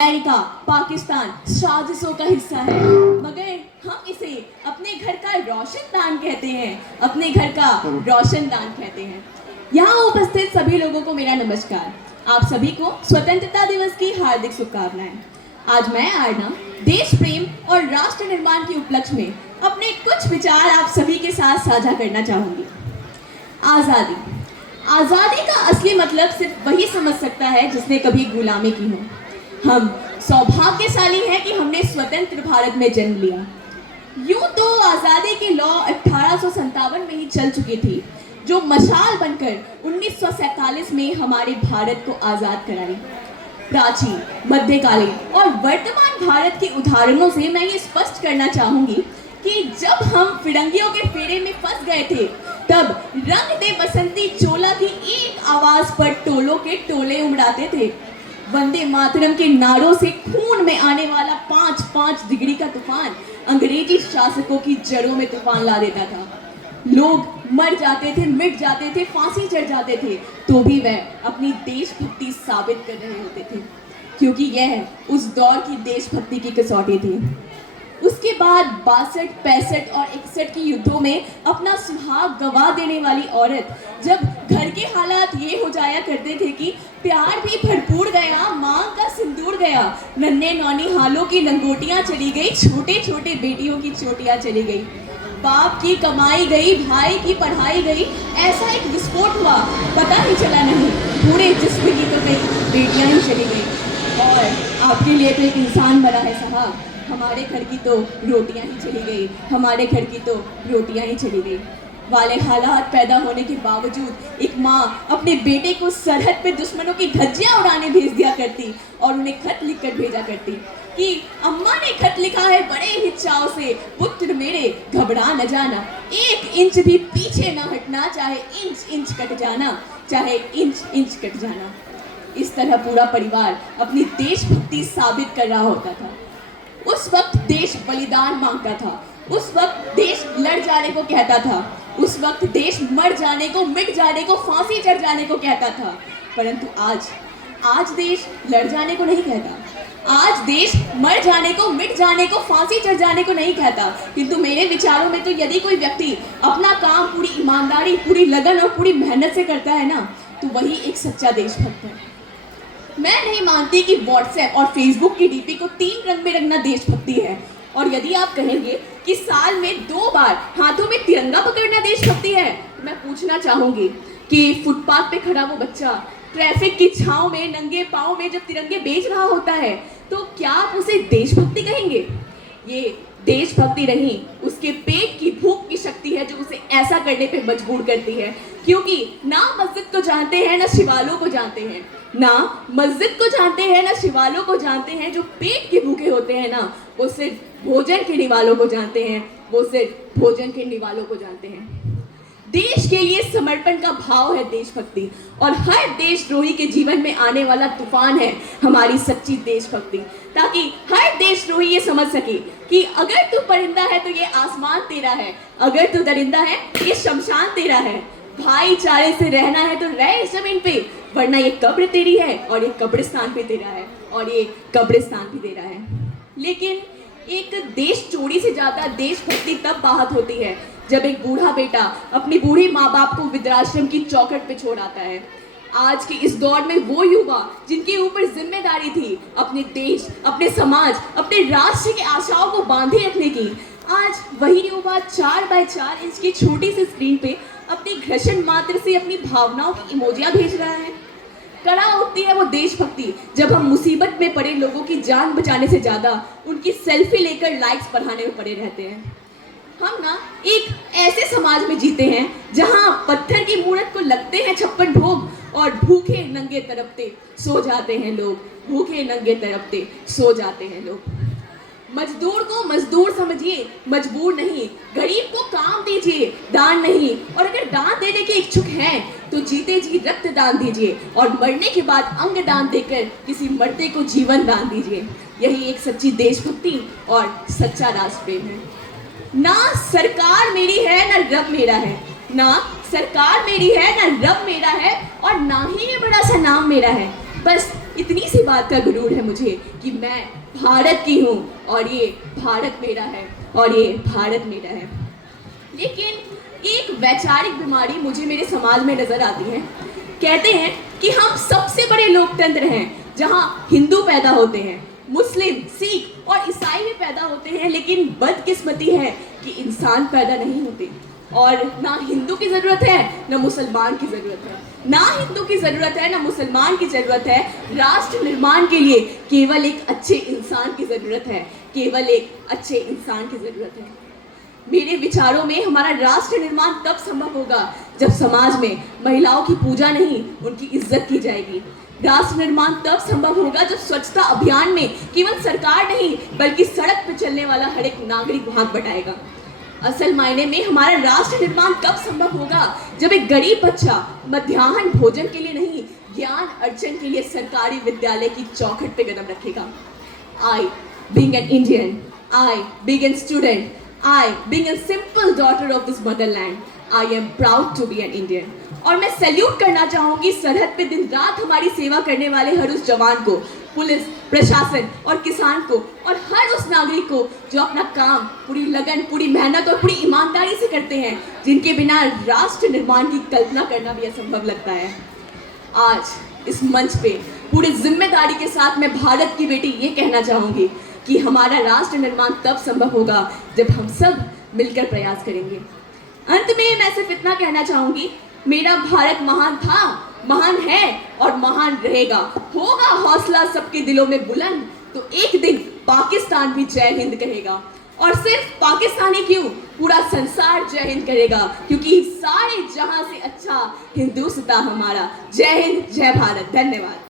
America, Pakistan साजिशों का हिस्सा है, मगर हम इसे अपने घर का रोशनदान कहते हैं, अपने घर का रोशनदान कहते हैं। यहाँ उपस्थित सभी लोगों को मेरा नमस्कार। आप सभी को स्वतंत्रता दिवस की हार्दिक शुभकामनाएं। आज मैं आरना देश प्रेम और राष्ट्र निर्माण के उपलक्ष्य में अपने कुछ विचार आप सभी के साथ साझा करना चाहूंगी। आज़ादी। आज़ादी का असली मतलब सिर्फ वही समझ सकता है जिसने कभी गुलामी की हो। हम सौभाग्यशाली हैं कि हमने स्वतंत्र भारत में जन्म लिया। यूं तो आज़ादी की लौ 1857 में ही चल चुकी थी, जो मशाल बनकर 1947 में हमारे भारत को आज़ाद कराई। प्राचीन, मध्यकालीन और वर्तमान भारत के उदाहरणों से मैं ये स्पष्ट करना चाहूंगी कि जब हम फिरंगियों के फेरे में फंस गए थे, तब रंग दे बसंती चोला की एक आवाज पर टोलों के टोले उमड़ाते थे। वंदे मातरम के नारों से खून में आने वाला 5-5 डिग्री का तूफान अंग्रेजी शासकों की जड़ों में तूफान ला देता था। लोग मर जाते थे, मिट जाते थे, फांसी चढ़ जाते थे, तो भी वह अपनी देशभक्ति साबित कर रहे होते थे, क्योंकि यह उस दौर की देशभक्ति की कसौटी थी। उसके बाद 62, 65 और 61 की युद्धों में अपना सुहाग गवा देने वाली औरत, जब घर के हालात ये हो जाया करते थे कि प्यार भी भरपूर गया, मांग का सिंदूर गया, नन्हे नौनी हालों की लंगोटियां चली गई, छोटे छोटे बेटियों की चोटियां चली गई, बाप की कमाई गई, भाई की पढ़ाई गई, ऐसा एक विस्फोट हुआ, पता ही चला नहीं, पूरे जिस्म की तो गई, बेटियां ही चली गई। और आपके लिए तो एक इंसान मरा है साहब, हमारे घर की तो रोटियां ही चली गई, हमारे घर की तो रोटियां ही चली गई वाले हालात पैदा होने के बावजूद एक माँ अपने बेटे को सरहद पे दुश्मनों की धज्जियां उड़ाने भेज दिया करती और उन्हें खत लिखकर भेजा करती कि अम्मा ने खत लिखा है बड़े ही चाव से, पुत्र मेरे घबरा न जाना, 1 इंच भी पीछे न हटना, चाहे इंच इंच कट जाना, चाहे इंच इंच कट जाना। इस तरह पूरा परिवार अपनी देशभक्ति साबित कर रहा होता था। उस वक्त देश बलिदान मांगता था, उस वक्त देश लड़ जाने को कहता था, उस वक्त देश मर जाने को, मिट जाने को, फांसी चढ़ जाने को कहता था। परंतु आज देश लड़ जाने को नहीं कहता, आज देश मर जाने को, मिट जाने को, फांसी चढ़ जाने को नहीं कहता। किंतु मेरे विचारों में तो यदि कोई व्यक्ति अपना काम पूरी ईमानदारी, पूरी लगन और पूरी मेहनत से करता है ना, तो वही एक सच्चा देशभक्त है। मैं नहीं मानती कि व्हाट्सएप और फेसबुक की डीपी को 3 रंग में रंगना देशभक्ति है। और यदि आप कहेंगे कि साल में 2 बार हाथों में तिरंगा पकड़ना देशभक्ति है, तो मैं पूछना चाहूंगी कि फुटपाथ पे खड़ा वो बच्चा ट्रैफिक की छांव में नंगे पांव में जब तिरंगे बेच रहा होता है, तो क्या आप उसे देशभक्ति कहेंगे? ये देशभक्ति नहीं, उसके पेट की भूख की शक्ति है जो उसे ऐसा करने पे मजबूर करती है। क्योंकि ना मस्जिद को जानते हैं, ना शिवालों को जानते हैं, ना मस्जिद को जानते हैं, ना शिवालों को जानते हैं। जो पेट के भूखे होते हैं ना, वो सिर्फ भोजन के निवालों को जानते हैं, वो सिर्फ भोजन के निवालों को जानते हैं। देश के लिए समर्पण का भाव है देशभक्ति, और हर देशद्रोही के जीवन में आने वाला तूफान है हमारी सच्ची देशभक्ति, ताकि हर देशद्रोही ये समझ सके कि अगर तू परिंदा है तो ये आसमान तेरा है, अगर तू दरिंदा है ये शमशान तेरा है, भाईचारे से रहना है तो रह इस जमीन पे, वरना ये कब्र तेरी है और ये कब्रिस्तान पे तेरा है, और ये कब्रिस्तान भी तेरा है। लेकिन एक देश चोरी से ज्यादा देशभक्ति तब बाहत होती है जब एक बूढ़ा बेटा अपनी बूढ़ी माँ बाप को वृद्धाश्रम की चौखट पे छोड़ आता है। आज के इस दौर में वो युवा जिनके ऊपर जिम्मेदारी थी अपने देश, अपने समाज, अपने राष्ट्र की आशाओं को बांधे रखने की, आज वही युवा 4x4 इंच की छोटी सी स्क्रीन पे अपनी घर्षण मात्र से अपनी भावनाओं की इमोजियां भेज रहा है। कड़ा उठती है वो देशभक्ति जब हम मुसीबत में पड़े लोगों की जान बचाने से ज्यादा उनकी सेल्फी लेकर लाइक्स बढ़ाने में पड़े रहते हैं। हम ना एक ऐसे समाज में जीते हैं जहां पत्थर की मूरत को लगते हैं 56 भोग और भूखे नंगे तड़पते सो जाते हैं लोग, भूखे नंगे तड़पते सो जाते हैं लोग। मजदूर को मजदूर समझिए, मजबूर नहीं, गरीब को काम दीजिए, दान नहीं, और अगर दान देने के इच्छुक हैं तो जीते जी रक्त दान दीजिए, और मरने के बाद अंग दान देकर किसी मर्दे को जीवन दान दीजिए। यही एक सच्ची देशभक्ति और सच्चा राष्ट्र प्रेम है। ना सरकार मेरी है, ना रब मेरा है, ना सरकार मेरी है, ना रब मेरा है, और ना ही ये बड़ा सा नाम मेरा है। बस इतनी सी बात का गुरूर है मुझे कि मैं भारत की हूँ और ये भारत मेरा है और ये भारत मेरा है। लेकिन एक वैचारिक बीमारी मुझे मेरे समाज में नजर आती है। कहते हैं कि हम सबसे बड़े लोकतंत्र हैं जहाँ हिंदू पैदा होते हैं, मुस्लिम, सिख और ईसाई भी पैदा होते हैं, लेकिन बदकिस्मती है कि इंसान पैदा नहीं होते। और ना हिंदू की ज़रूरत है ना मुसलमान की ज़रूरत है, ना हिंदू की ज़रूरत है ना मुसलमान की ज़रूरत है। राष्ट्र निर्माण के लिए केवल एक अच्छे इंसान की ज़रूरत है, केवल एक अच्छे इंसान की ज़रूरत है। मेरे विचारों में हमारा राष्ट्र निर्माण तब संभव होगा जब समाज में महिलाओं की पूजा नहीं, उनकी इज्जत की जाएगी। राष्ट्र निर्माण तब संभव होगा जब स्वच्छता अभियान में केवल सरकार नहीं बल्कि सड़क पर चलने वाला हर एक नागरिक हाथ बटाएगा। असल मायने में हमारा राष्ट्र निर्माण तब संभव होगा जब एक गरीब बच्चा मध्याह्न भोजन के लिए नहीं, ज्ञान अर्जन के लिए सरकारी विद्यालय की चौखट पे कदम रखेगा। I, being an Indian, I, being a student, I, being a simple daughter of this motherland, I am proud to be an Indian। और मैं सैल्यूट करना चाहूंगी सरहद पे दिन रात हमारी सेवा करने वाले हर उस जवान को, पुलिस, प्रशासन और किसान को, और हर उस नागरिक को जो अपना काम पूरी लगन, पूरी मेहनत और पूरी ईमानदारी से करते हैं, जिनके बिना राष्ट्र निर्माण की कल्पना करना भी असंभव लगता है। आज इस मंच पे पूरी जिम्मेदारी के साथ मैं भारत की बेटी ये कहना चाहूंगी कि हमारा राष्ट्र निर्माण तब संभव होगा जब हम सब मिलकर प्रयास करेंगे। अंत में मैं सिर्फ इतना कहना चाहूंगी, मेरा भारत महान था, महान है और महान रहेगा। होगा हौसला सबके दिलों में बुलंद तो एक दिन पाकिस्तान भी जय हिंद कहेगा। और सिर्फ पाकिस्तानी क्यों, पूरा संसार जय हिंद करेगा, क्योंकि सारे जहां से अच्छा हिंदुस्तान हमारा। जय हिंद, जय भारत। धन्यवाद।